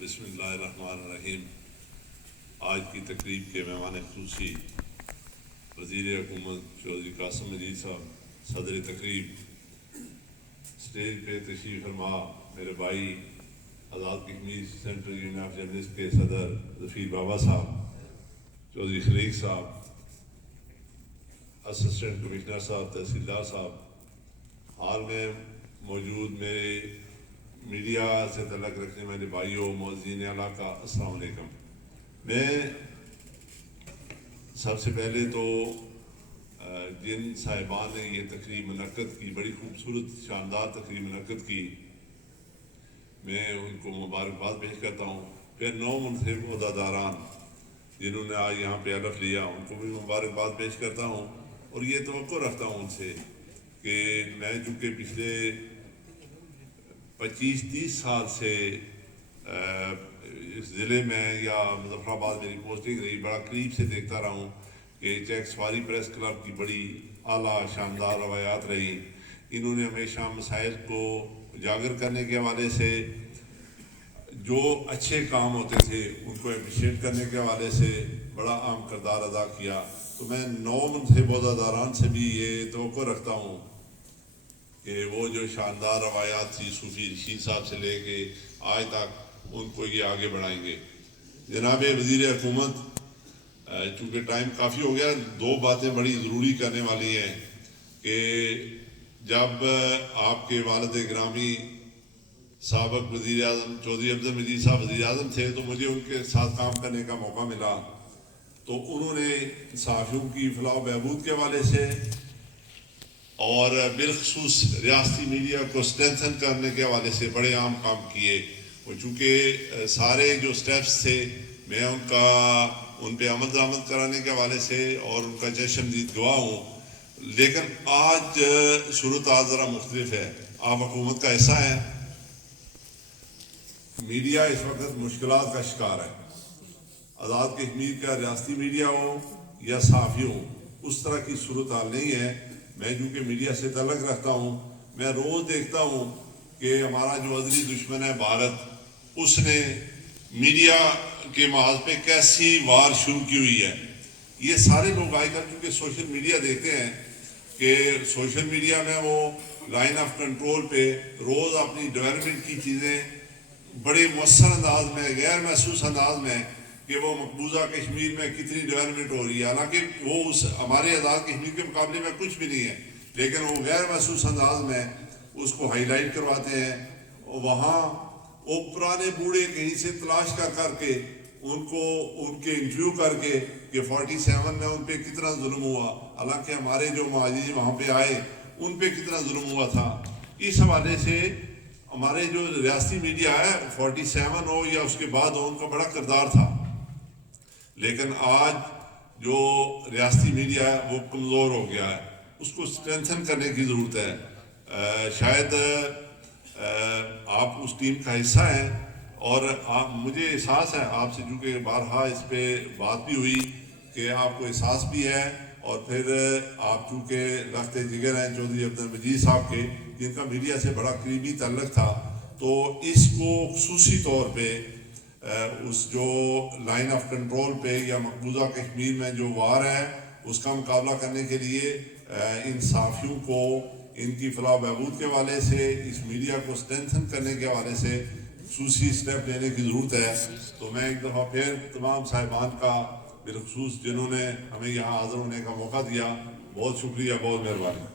بسم اللہ الرحمن الرحیم۔ آج کی تقریب کے مہمان خصوصی وزیر حکومت چودھری قاسم مجید صاحب صدر تقریب، اسٹیج پہ تشریف فرما میرے بھائی Azad Kashmir central union of journalist کے صدر ظفیر بابا صاحب، چودھری خلیق صاحب، اسسٹنٹ کمشنر صاحب، تحصیلدار صاحب، حال میں موجود میرے میڈیا سے تعلق رکھنے والے بھائیوں، معززین علاقہ، السلام علیکم۔ میں سب سے پہلے تو جن صاحبان نے یہ تقریب منعقد کی، بڑی خوبصورت شاندار تقریب منعقد کی، میں ان کو مبارکباد پیش کرتا ہوں۔ پھر 9 منتخب عہدیداران جنہوں نے آج یہاں پہ حلف لیا، ان کو بھی مبارکباد پیش کرتا ہوں، اور یہ توقع رکھتا ہوں ان سے کہ میں چونکہ پچھلے 25-30 سال سے اس ضلع میں یا مظفر آباد میری پوسٹنگ رہی، بڑا قریب سے دیکھتا رہا ہوں کہ چکسواری پریس کلب کی بڑی اعلیٰ شاندار روایات رہی۔ انہوں نے ہمیشہ مسائل کو اجاگر کرنے کے حوالے سے، جو اچھے کام ہوتے تھے ان کو اپریشیٹ کرنے کے حوالے سے بڑا اہم کردار ادا کیا۔ تو میں 9 منتخب عہدیداران سے بھی یہ توقع رکھتا ہوں کہ وہ جو شاندار روایات تھی صوفی رشید صاحب سے لے کے آج تک، ان کو یہ آگے بڑھائیں گے۔ جناب وزیر حکومت، چونکہ ٹائم کافی ہو گیا، 2 باتیں بڑی ضروری کرنے والی ہیں کہ جب آپ کے والد گرامی سابق وزیر اعظم چودھری افضل مجید صاحب وزیر اعظم تھے، تو مجھے ان کے ساتھ کام کرنے کا موقع ملا، تو انہوں نے صحافیوں کی فلاح و بہبود کے حوالے سے اور بالخصوص ریاستی میڈیا کو اسٹرینتھن کرنے کے حوالے سے بڑے اہم کام کیے۔ وہ چونکہ سارے جو سٹیپس تھے میں ان پہ عمل درآمد کرانے کے حوالے سے اور ان کا چشمدید گواہ ہوں، لیکن آج صورتحال ذرا مختلف ہے۔ آپ حکومت کا حصہ ہیں، میڈیا اس وقت مشکلات کا شکار ہے۔ آزاد کشمیر کا ریاستی میڈیا ہو یا صحافی ہو، اس طرح کی صورتحال نہیں ہے۔ میں چونکہ میڈیا سے تعلق رکھتا ہوں، میں روز دیکھتا ہوں کہ ہمارا جو ازلی دشمن ہے بھارت، اس نے میڈیا کے محاذ پہ کیسی وار شروع کی ہوئی ہے۔ یہ سارے لوگ آئے کر چونکہ سوشل میڈیا دیکھتے ہیں کہ سوشل میڈیا میں وہ لائن آف کنٹرول پہ روز اپنی ڈیولپمنٹ کی چیزیں بڑے مؤثر انداز میں، غیر محسوس انداز میں، کہ وہ مقبوضہ کشمیر میں کتنی ڈیولپمنٹ ہو رہی ہے، حالانکہ وہ اس ہمارے آزاد کشمیر کے مقابلے میں کچھ بھی نہیں ہے، لیکن وہ غیر محسوس انداز میں اس کو ہائی لائٹ کرواتے ہیں۔ وہاں وہ پرانے بوڑھے کہیں سے تلاش کر کے ان کے انٹرویو کر کے کہ 47 میں ان پہ کتنا ظلم ہوا، حالانکہ ہمارے جو مہاجرین وہاں پہ آئے ان پہ کتنا ظلم ہوا تھا۔ اس حوالے سے ہمارے جو ریاستی میڈیا ہے، 47 ہو یا اس کے بعد ہو، ان کا بڑا کردار تھا، لیکن آج جو ریاستی میڈیا ہے وہ کمزور ہو گیا ہے، اس کو اسٹرینتھن کرنے کی ضرورت ہے۔ شاید آپ اس ٹیم کا حصہ ہیں، اور مجھے احساس ہے آپ سے، چونکہ بارہا اس پہ بات بھی ہوئی کہ آپ کو احساس بھی ہے، اور پھر آپ چونکہ رخت جگر ہیں چودھری افضل مجید صاحب کے، جن کا میڈیا سے بڑا قریبی تعلق تھا، تو اس کو خصوصی طور پہ اس جو لائن آف کنٹرول پہ یا مقبوضہ کشمیر میں جو وار ہے اس کا مقابلہ کرنے کے لیے ان صحافیوں کو ان کی فلاح و بہبود کے حوالے سے، اس میڈیا کو اسٹرینتھن کرنے کے حوالے سے خصوصی اسٹیپ لینے کی ضرورت ہے۔ تو میں ایک دفعہ پھر تمام صاحبان کا، بالخصوص جنہوں نے ہمیں یہاں حاضر ہونے کا موقع دیا، بہت شکریہ، بہت مہربانی۔